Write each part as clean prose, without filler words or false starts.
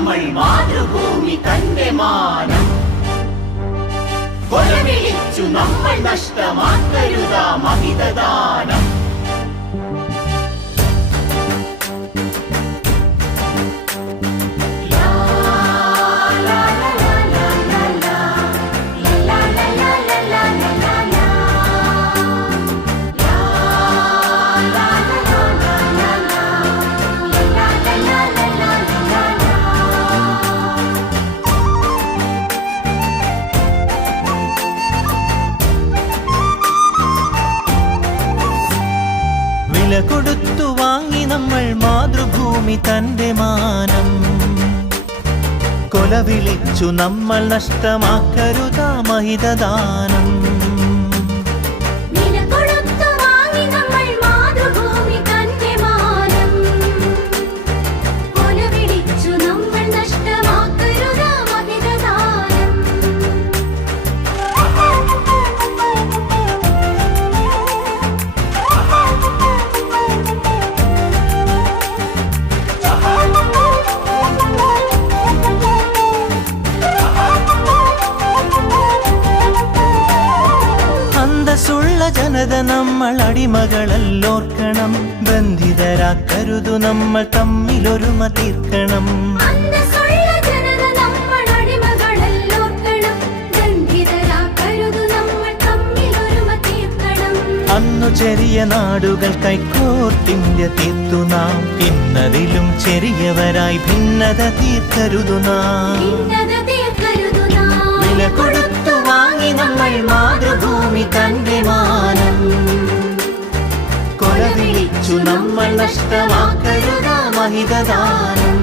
നമ്മൾ മാതൃഭൂമി തന്റെ മാനം കൊലവിളിച്ചു നമ്മൾ നഷ്ടമാക്കരുതാ മഹിതദാനം. വില കൊടുത്തു വാങ്ങി നമ്മൾ മാതൃഭൂമി തന്റെ മാനം കൊലവിളിച്ചു നമ്മൾ നഷ്ടമാക്കരുതാ മഹിതദാനം. അന്തസ്സുള്ള ജനത നമ്മൾ അടിമകളല്ലോർക്കണം, ബന്ധിതരാക്കരുതു നമ്മൾ തമ്മിലൊരുമ തീർക്കണം. അന്നു ചെറിയ നാടുകൾ കൈക്കോർത്തിന്ത്യ തീർത്തു നാം, ഇന്നതിലും ചെറിയവരായി ഭിന്നത തീർക്കരുതു നാം. വില കൊടുത്തു വാങ്ങി നമ്മൾ മാതൃഭൂമി തന്റെ മാനം കൊലവിളിച്ചു നമ്മൾ നഷ്ടമാക്കരുതാ മഹിതദാനം.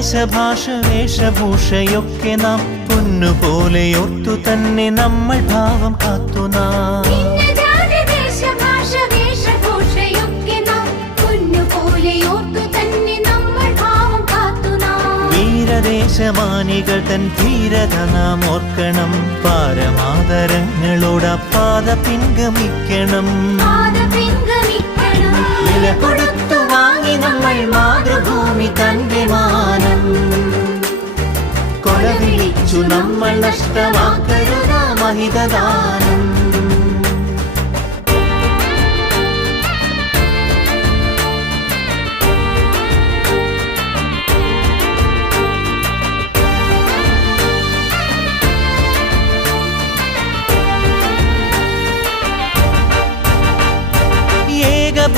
ദേശഭാഷ വേഷഭൂഷയൊക്കെ നാം പൊന്നുപോലെ ഓർത്തു തന്നെ നമ്മൾ ഭാവം കാത്തു നാം. വീരദേശമാനികൾ തൻ ധീരത നാം ഓർക്കണം, പാരമാദരങ്ങളോട് പാത പിൻഗമിക്കണം. വില കൊടുത്തു വാങ്ങി നമ്മൾ മാതൃഭൂമി തന്റെ മാനം കൊലവിളിച്ചു നമ്മൾ നഷ്ടമാക്കരുതാ മഹിതദാനം.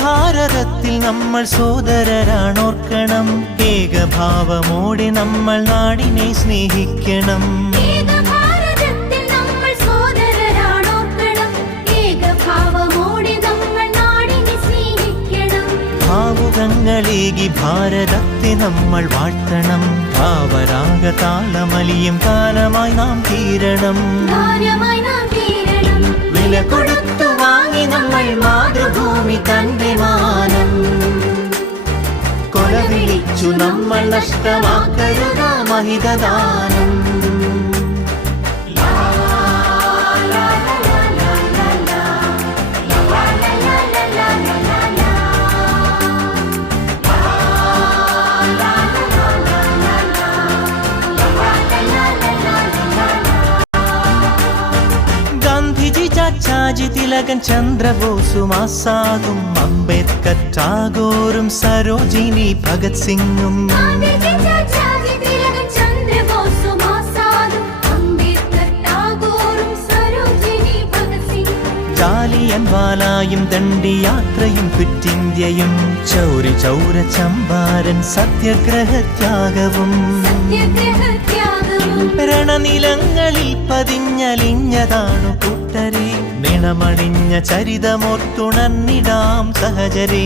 ഭാരതത്തിൽ നമ്മൾ സോദരരാണോർക്കണം, ഏകഭാവമോടെ നമ്മൾ നാടിനെ സ്നേഹിക്കണം. ഭാവുകങ്ങളേകി ഭാരതത്തെ നമ്മൾ വാഴ്ത്തണം, ഭാവരാഗ താളമലിയും കാലമായി നാം തീരണം. വില കൊടുത്തു വാങ്ങി നമ്മൾ മാതൃഭൂമി തന്റെ മാനം കൊലവിളിച്ചു നമ്മൾ നഷ്ടമാക്കരുതാ മഹിതദാനം. ചാച്ചാജി തിലകൻ ചന്ദ്രബോസും ആസാദും അംബേദ്കർ ടാഗോറും സരോജിനി ഭഗത് സിംഗും ജാലിയൻവാലായും ദണ്ഡിയാത്രയും ക്വിറ്റിന്ത്യയും ചൗരി ചൗര ചമ്പാരൻ സത്യാഗ്രഹത്യാഗവും രണനിലങ്ങളിൽ പതിഞ്ഞലിഞ്ഞതാണു കൂട്ടരെ, നിണമണിഞ്ഞ ചരിതമോർത്തുണർന്നിടാം സഹചരേ.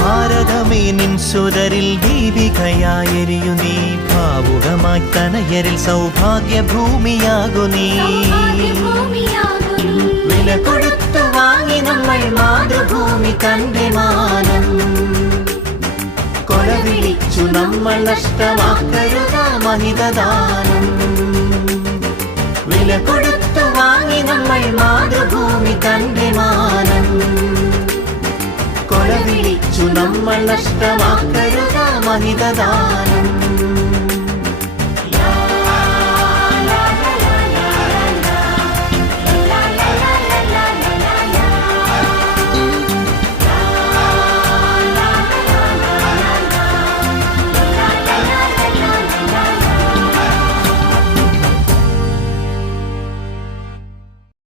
ഭാരതമേ നിൻ സുതരിൽ ദീപികയായെരിയു നീ, ഭാവുകമായി തനയരിൽ സൗഭാഗ്യ ഭൂമിയാകു നീ വില കൊടുത്തു വാങ്ങി നമ്മൾ മാതൃഭൂമി തന്റെ മാനം കൊല വിളിച്ചു നമ്മൾ നഷ്ടമാക്കരുതാ മഹിതദാനം വില കൊടുത്തു വാങ്ങി നമ്മൾ മാതൃഭൂമി തന്റെ മാനം കൊല വിളിച്ചു നമ്മൾ നഷ്ടമാക്കരുതാ മഹിതദാനം